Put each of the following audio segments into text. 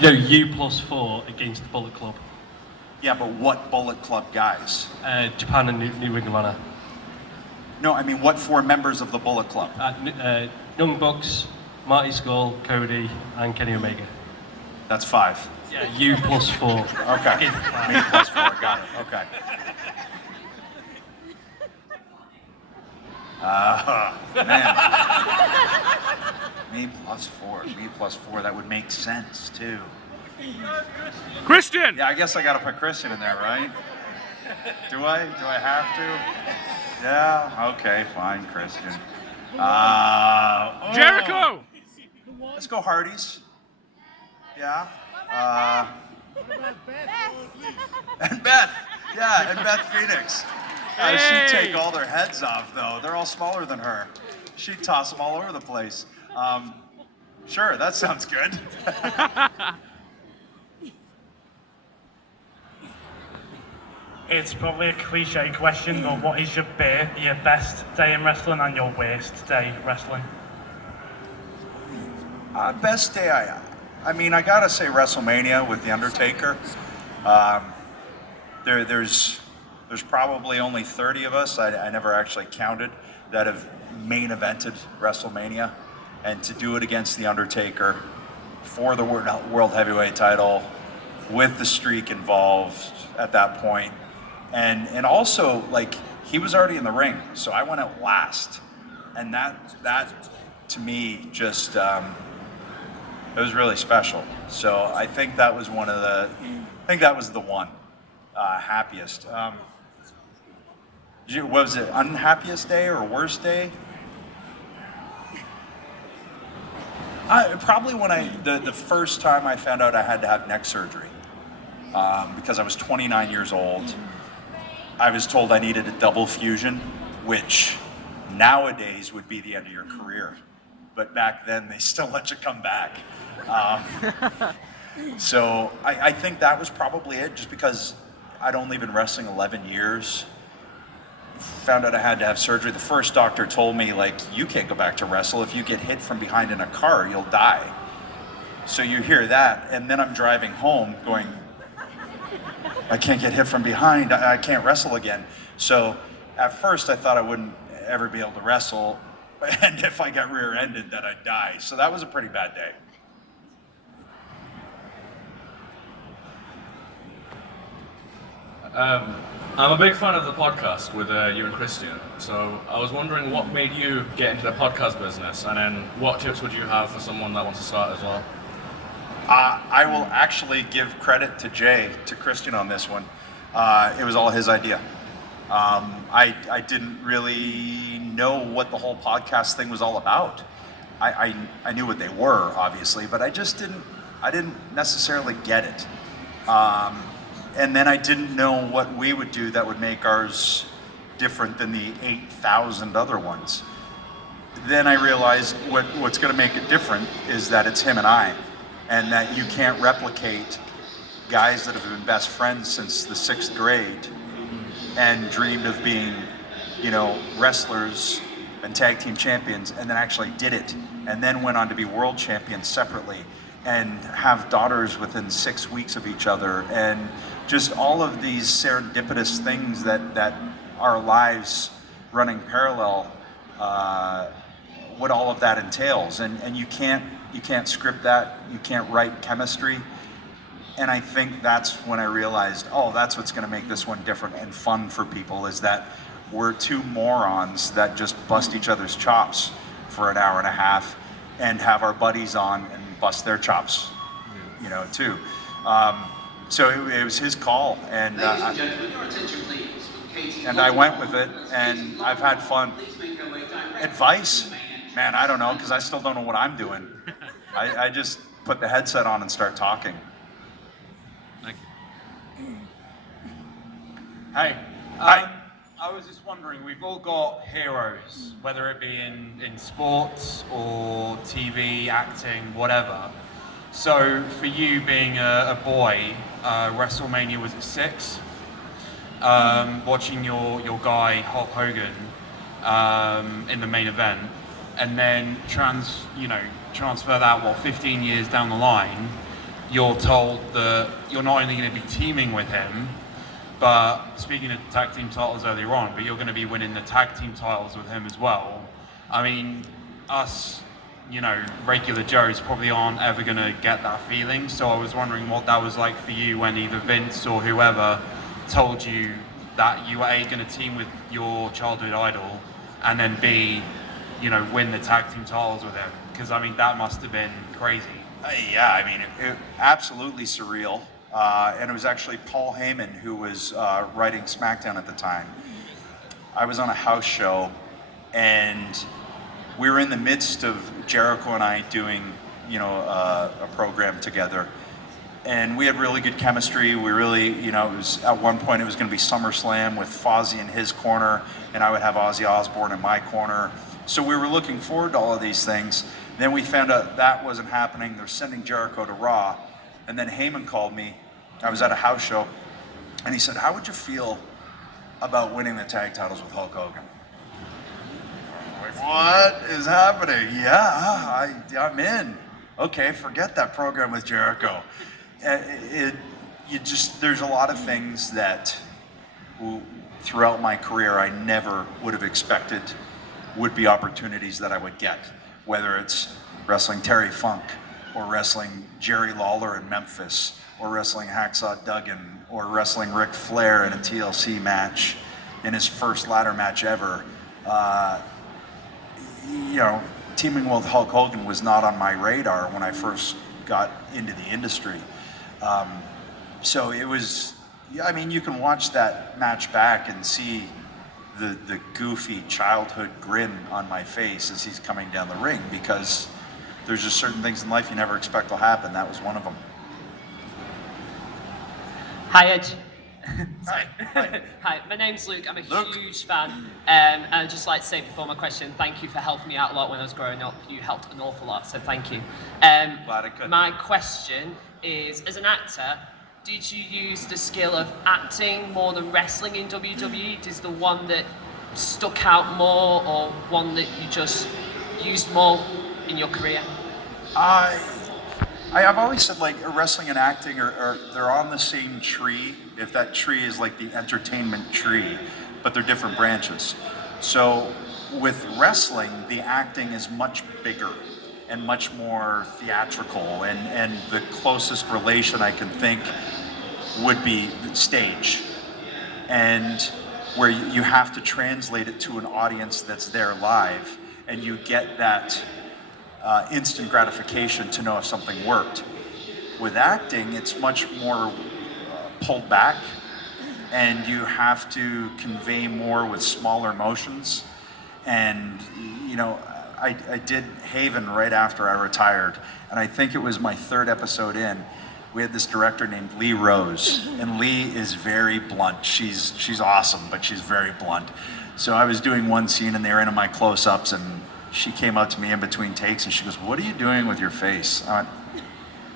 You plus 4 against the Bullet Club. Yeah, but what Bullet Club guys? Japan and New Ring of Honor. No, I mean, what 4 members of the Bullet Club? Young Bucks, Marty Scurll, Cody, and Kenny Omega. That's 5. Yeah, you plus 4. Okay. Me plus 4, got it. Okay. Man. Me plus 4, that would make sense too. Christian! Yeah, I guess I gotta put Christian in there, right? Do I have to? Yeah, okay, fine, Christian. Jericho! Let's go Hardys. Yeah. And Beth. Yeah, and Beth Phoenix. She'd take all their heads off, though. They're all smaller than her. She'd toss them all over the place. Sure, that sounds good. It's probably a cliche question, but what is your best day in wrestling and your worst day wrestling? Best day, I mean, I gotta say WrestleMania with The Undertaker. There's probably only 30 of us, I never actually counted, that have main evented WrestleMania. And to do it against The Undertaker for the World Heavyweight title, with the streak involved at that point, and also, like, he was already in the ring, so I went out last. And that to me, just, it was really special. So I think that was the one happiest. Was it unhappiest day or worst day? Probably when the first time I found out I had to have neck surgery, because I was 29 years old. I was told I needed a double fusion, which nowadays would be the end of your career. But back then, they still let you come back. So I think that was probably it, just because I'd only been wrestling 11 years. Found out I had to have surgery. The first doctor told me, like, you can't go back to wrestle. If you get hit from behind in a car, you'll die. So you hear that, and then I'm driving home going, I can't get hit from behind. I can't wrestle again. So at first I thought I wouldn't ever be able to wrestle, and if I got rear-ended that I'd die. So that was a pretty bad day. I'm a big fan of the podcast with you and Christian, so I was wondering what made you get into the podcast business, and then what tips would you have for someone that wants to start as well? I will actually give credit to Christian on this one. It was all his idea. I didn't really know what the whole podcast thing was all about. I knew what they were, obviously, but I didn't necessarily get it. And then I didn't know what we would do that would make ours different than the 8,000 other ones. Then I realized what's going to make it different is that it's him and I, and that you can't replicate guys that have been best friends since the 6th grade and dreamed of being, wrestlers and tag team champions, and then actually did it, and then went on to be world champions separately, and have daughters within 6 weeks of each other, and just all of these serendipitous things that our lives running parallel, what all of that entails, and you can't script that, you can't write chemistry. And I think that's when I realized, that's what's going to make this one different and fun for people, is that we're two morons that just bust each other's chops for an hour and a half and have our buddies on and bust their chops, too. So it was his call, and I went with it, and I've had fun. Advice? Man, I don't know, because I still don't know what I'm doing. I just put the headset on and start talking. Hey. Hi. I was just wondering, we've all got heroes, whether it be in sports or TV, acting, whatever. So for you being a boy, WrestleMania was at 6. Watching your guy Hulk Hogan in the main event, and then transfer that 15 years down the line you're told that you're not only going to be teaming with him, but speaking of tag team titles earlier on, but you're going to be winning the tag team titles with him as well. I mean, us, regular Joes probably aren't ever going to get that feeling. So I was wondering what that was like for you when either Vince or whoever told you that you were A, going to team with your childhood idol, and then B, win the tag team titles with him. Because, I mean, that must have been crazy. Yeah, I mean, it absolutely surreal. And it was actually Paul Heyman who was writing SmackDown at the time. I was on a house show, and we were in the midst of Jericho and I doing, a program together. And we had really good chemistry. We really, it was at one point it was going to be SummerSlam with Fozzy in his corner, and I would have Ozzy Osbourne in my corner. So we were looking forward to all of these things. Then we found out that wasn't happening. They're sending Jericho to Raw. And then Heyman called me. I was at a house show, and he said, "How would you feel about winning the tag titles with Hulk Hogan?" I'm like, what is happening? Yeah, I'm in. Okay, forget that program with Jericho. There's a lot of things that throughout my career I never would have expected would be opportunities that I would get, whether it's wrestling Terry Funk, or wrestling Jerry Lawler in Memphis, or wrestling Hacksaw Duggan, or wrestling Ric Flair in a TLC match, in his first ladder match ever. Teaming with Hulk Hogan was not on my radar when I first got into the industry. So it was, you can watch that match back and see the goofy childhood grin on my face as he's coming down the ring, because there's just certain things in life you never expect will happen. That was one of them. Hi, Edge. Hi. Hi, my name's Luke. I'm a Luke. huge fan. And I'd just like to say before my question, thank you for helping me out a lot when I was growing up. You helped an awful lot, so thank you. Glad I could. My question is, as an actor, did you use the skill of acting more than wrestling in WWE? Is the one that stuck out more, or one that you just used more in your career? I've always said, like, wrestling and acting are they're on the same tree, if that tree is like the entertainment tree, but they're different branches. So with wrestling, the acting is much bigger and much more theatrical, and the closest relation I can think would be stage, and where you have to translate it to an audience that's there live, and you get that instant gratification to know if something worked. With acting, it's much more pulled back, and you have to convey more with smaller motions. And I did Haven right after I retired, and I think it was my third episode in. We had this director named Lee Rose, and Lee is very blunt. She's awesome, but she's very blunt. So I was doing one scene, and they were into my close-ups, and she came up to me in between takes, and she goes, "What are you doing with your face?" I went,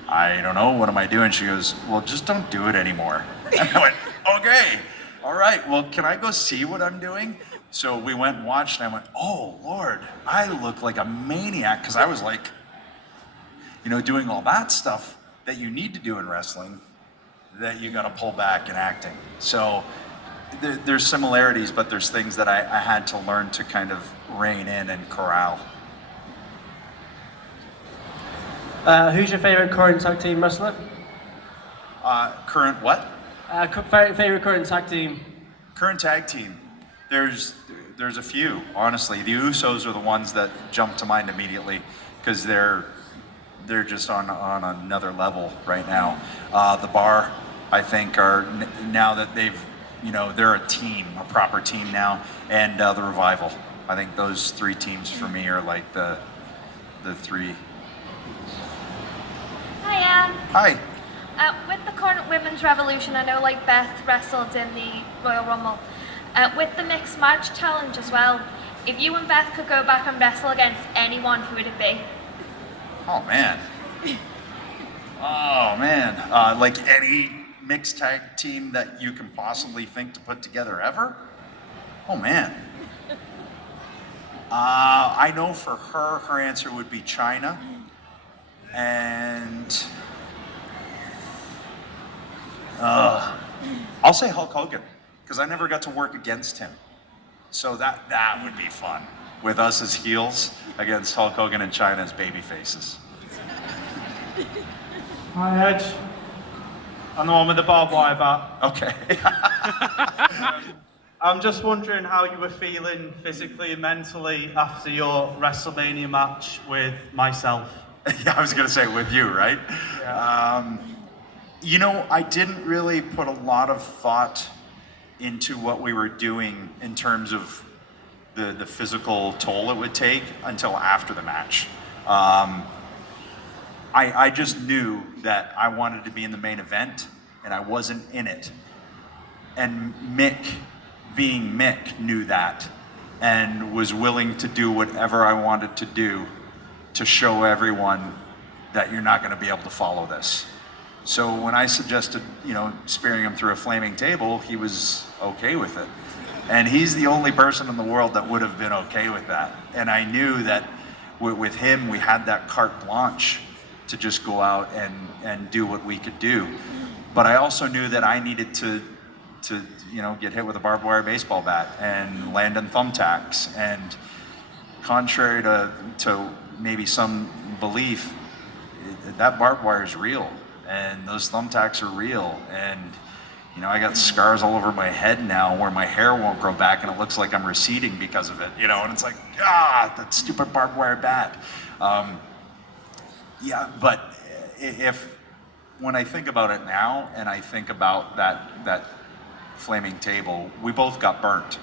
"I don't know, what am I doing?" She goes, "Well, just don't do it anymore." And I went, "Okay, all right, well, can I go see what I'm doing?" So we went and watched, and I went, "Oh, Lord, I look like a maniac," because I was like, doing all that stuff that you need to do in wrestling that you got to pull back in acting. So there's similarities, but there's things that I had to learn to kind of rein in and corral. Who's your favourite current tag team wrestler? Current what? Favourite current tag team? Current tag team. There's a few, honestly. The Usos are the ones that jump to mind immediately, because they're just on another level right now. The Bar, I think, are now that they're a team, a proper team now, and the Revival. I think those three teams for me are like the three. Hiya. Hi. With the current women's revolution, I know like Beth wrestled in the Royal Rumble. With the mixed match challenge as well, if you and Beth could go back and wrestle against anyone, who would it be? Oh man. Like any mixed tag team that you can possibly think to put together ever? Oh man. I know for her answer would be China. And I'll say Hulk Hogan, because I never got to work against him. So that would be fun, with us as heels against Hulk Hogan and China as baby faces. Hi, Edge. I'm the one with the barbed wire bat. Okay. I'm just wondering how you were feeling physically and mentally after your WrestleMania match with myself. Yeah, I was going to say with you, right? Yeah. You know, I didn't really put a lot of thought into what we were doing in terms of the physical toll it would take until after the match. I just knew that I wanted to be in the main event, and I wasn't in it. And Mick, being Mick, knew that and was willing to do whatever I wanted to do to show everyone that you're not going to be able to follow this. So when I suggested, spearing him through a flaming table, he was okay with it. And he's the only person in the world that would have been okay with that. And I knew that with him, we had that carte blanche to just go out and do what we could do. But I also knew that I needed to get hit with a barbed wire baseball bat and land in thumbtacks. And contrary to maybe some belief, that barbed wire is real, and those thumbtacks are real. And I got scars all over my head now where my hair won't grow back and it looks like I'm receding because of it, and it's like, that stupid barbed wire bat. But when I think about it now and I think about that flaming table, we both got burnt.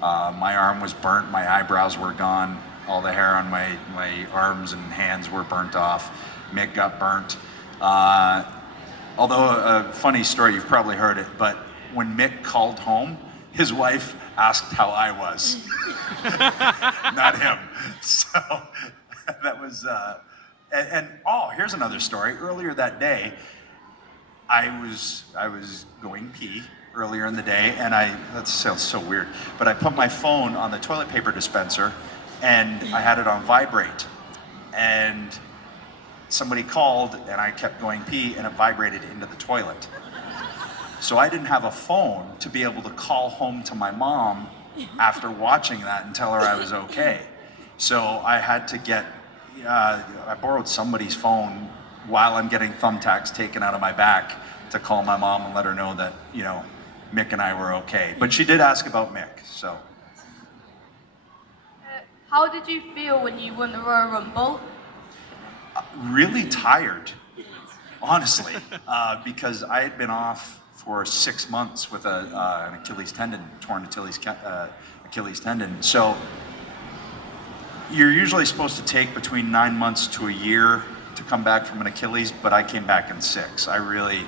My arm was burnt, my eyebrows were gone, all the hair on my arms and hands were burnt off. Mick got burnt. Although a funny story, you've probably heard it, but when Mick called home, his wife asked how I was, not him. So that was, here's another story. Earlier that day, I was going pee earlier in the day, and that sounds so weird, but I put my phone on the toilet paper dispenser, and I had it on vibrate, and somebody called, and I kept going pee, and it vibrated into the toilet. So I didn't have a phone to be able to call home to my mom after watching that and tell her I was okay. So I had to I borrowed somebody's phone while I'm getting thumbtacks taken out of my back to call my mom and let her know that, Mick and I were okay. But she did ask about Mick, so. How did you feel when you won the Royal Rumble? Really tired, honestly, because I had been off for 6 months with an Achilles tendon, torn Achilles tendon. So you're usually supposed to take between 9 months to a year to come back from an Achilles, but I came back in 6. I really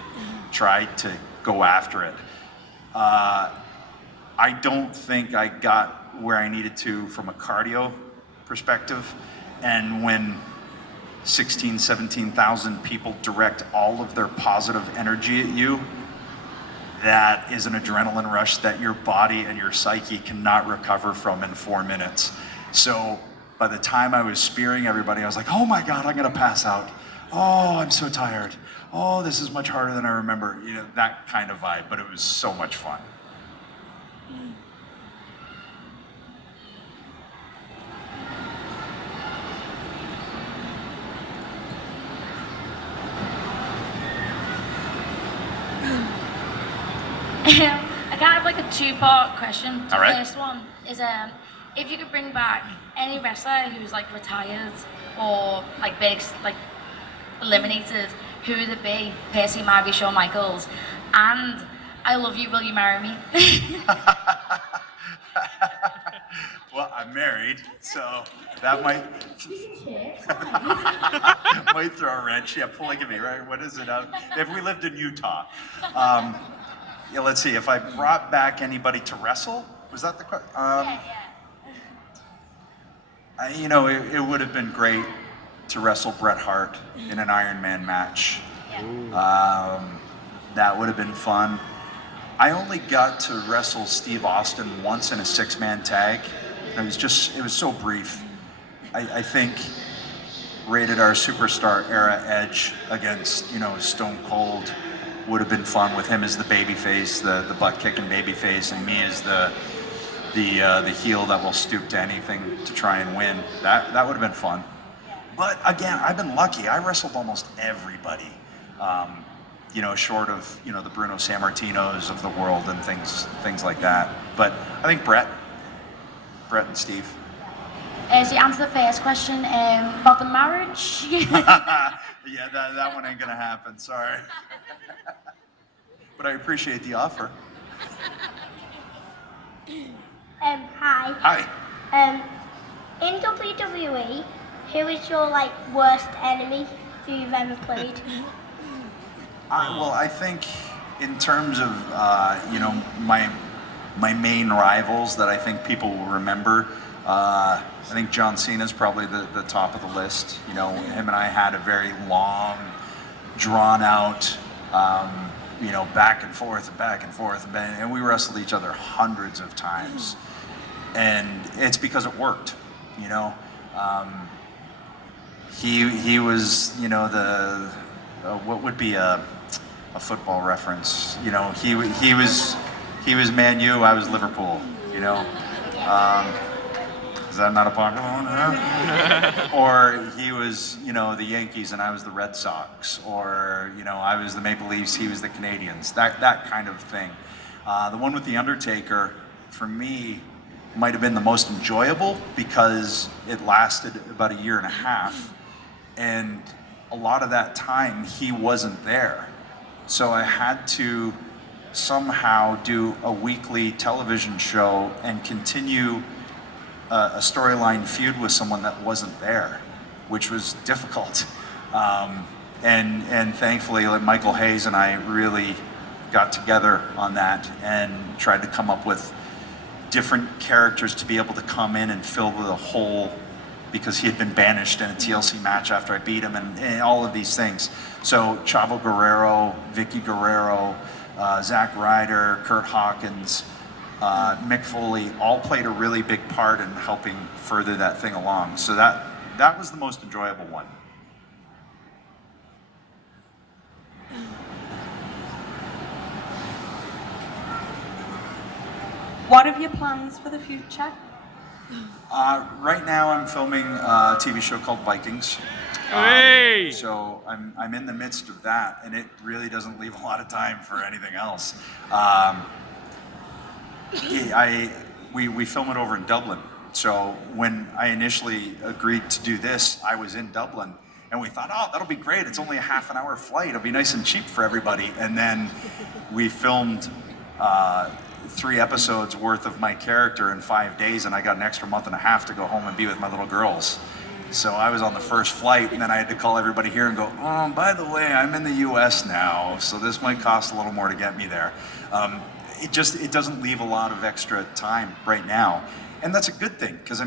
tried to go after it. I don't think I got where I needed to from a cardio perspective, and when 17,000 people direct all of their positive energy at you, that is an adrenaline rush that your body and your psyche cannot recover from in 4 minutes. So by the time I was spearing everybody, I was like, oh my God, I'm gonna pass out. Oh, I'm so tired. Oh, this is much harder than I remember. That kind of vibe, but it was so much fun. I kind of like a two-part question. The All right. first one is if you could bring back any wrestler who's retired or big eliminated, who would it be? Percy, Marby, Shawn Michaels, and I love you, will you marry me? Well, I'm married, so that might throw a wrench. Yeah, polygamy, right? What is it? If we lived in Utah. Let's see, if I brought back anybody to wrestle, was that the question? It would have been great to wrestle Bret Hart in an Iron Man match. That would have been fun. I only got to wrestle Steve Austin once in a 6-man tag. It was so brief. I think Rated R Superstar era Edge against, Stone Cold would have been fun with him as the baby face, the butt kicking baby face, and me as the heel that will stoop to anything to try and win. That would have been fun. But again, I've been lucky. I wrestled almost everybody. Short of the Bruno Sammartinos of the world and things like that. But I think Brett and Steve. So you answer the first question about the marriage. Yeah, that one ain't gonna happen. Sorry. But I appreciate the offer. Hi. Hi. In WWE, who is your worst enemy who you've ever played? Well, I think in terms of my main rivals that I think people will remember, I think John Cena's probably the top of the list. Him and I had a very long, drawn out, back and forth, and we wrestled each other hundreds of times, and it's because it worked. He was what would be a football reference. He was Man U, I was Liverpool. Is that not a popular one? Huh? Or he was, the Yankees and I was the Red Sox. Or, I was the Maple Leafs, he was the Canadians. That kind of thing. The one with The Undertaker, for me, might have been the most enjoyable because it lasted about a year and a half. And a lot of that time, he wasn't there. So I had to somehow do a weekly television show and continue a storyline feud with someone that wasn't there, which was difficult. And thankfully, Michael Hayes and I really got together on that and tried to come up with different characters to be able to come in and fill the hole because he had been banished in a TLC match after I beat him and all of these things. So Chavo Guerrero, Vicky Guerrero, Zack Ryder, Kurt Hawkins, Mick Foley all played a really big part in helping further that thing along. So that was the most enjoyable one. What are your plans for the future? Right now I'm filming a TV show called Vikings. So I'm in the midst of that, and it really doesn't leave a lot of time for anything else. We film it over in Dublin. So when I initially agreed to do this, I was in Dublin, and we thought, oh, that'll be great. It's only a half an hour flight. It'll be nice and cheap for everybody. And then we filmed 3 episodes worth of my character in 5 days, and I got an extra month and a half to go home and be with my little girls. So I was on the first flight, and then I had to call everybody here and go, oh, by the way, I'm in the US now, so this might cost a little more to get me there. It doesn't leave a lot of extra time right now. And that's a good thing, because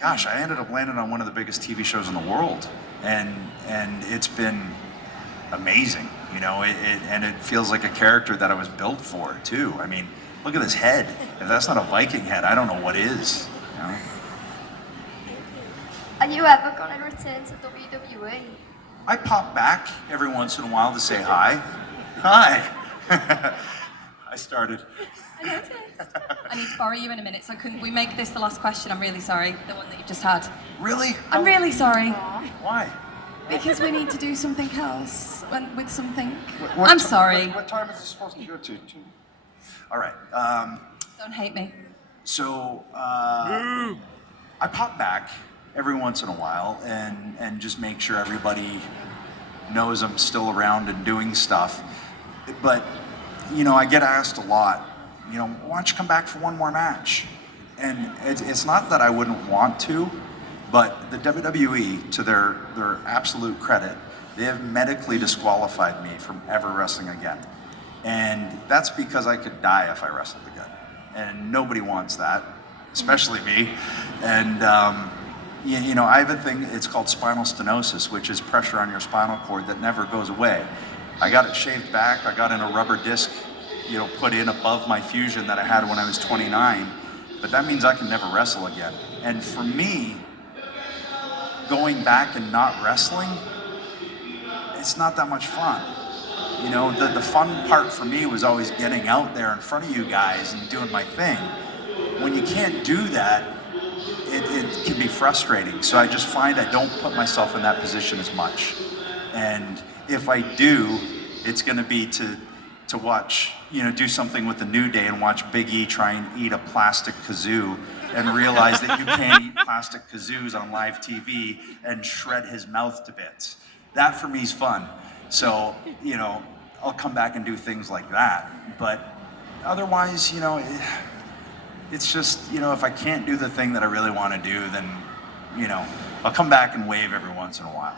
gosh, I ended up landing on one of the biggest TV shows in the world. And it's been amazing, and it feels like a character that I was built for too. Look at this head. If that's not a Viking head, I don't know what is. Are you ever going to return to WWE? I pop back every once in a while to say hi. Hi. I started. I noticed. I need to borrow you in a minute, so couldn't we make this the last question? I'm really sorry, the one that you've just had. Really? I'm really sorry. Why? Because we need to do something else with something. What I'm sorry. What time is it supposed to go to? All right. Don't hate me. So I pop back every once in a while and just make sure everybody knows I'm still around and doing stuff. But I get asked a lot, why don't you come back for one more match? And it's not that I wouldn't want to, but the WWE, to their absolute credit, they have medically disqualified me from ever wrestling again. And that's because I could die if I wrestled again. And nobody wants that, especially me. And, I have a thing, it's called spinal stenosis, which is pressure on your spinal cord that never goes away. I got it shaved back, I got in a rubber disc, put in above my fusion that I had when I was 29, but that means I can never wrestle again. And for me, going back and not wrestling, it's not that much fun. You know, the fun part for me was always getting out there in front of you guys and doing my thing. When you can't do that, it can be frustrating. So I just find I don't put myself in that position as much. And if I do, it's going to be to watch, you know, do something with the New Day and watch Big E try and eat a plastic kazoo and realize that you can't eat plastic kazoos on live TV and shred his mouth to bits. That for me is fun. So, you know, I'll come back and do things like that. But otherwise, you know, it's just, you know, if I can't do the thing that I really want to do, then, you know, I'll come back and wave every once in a while.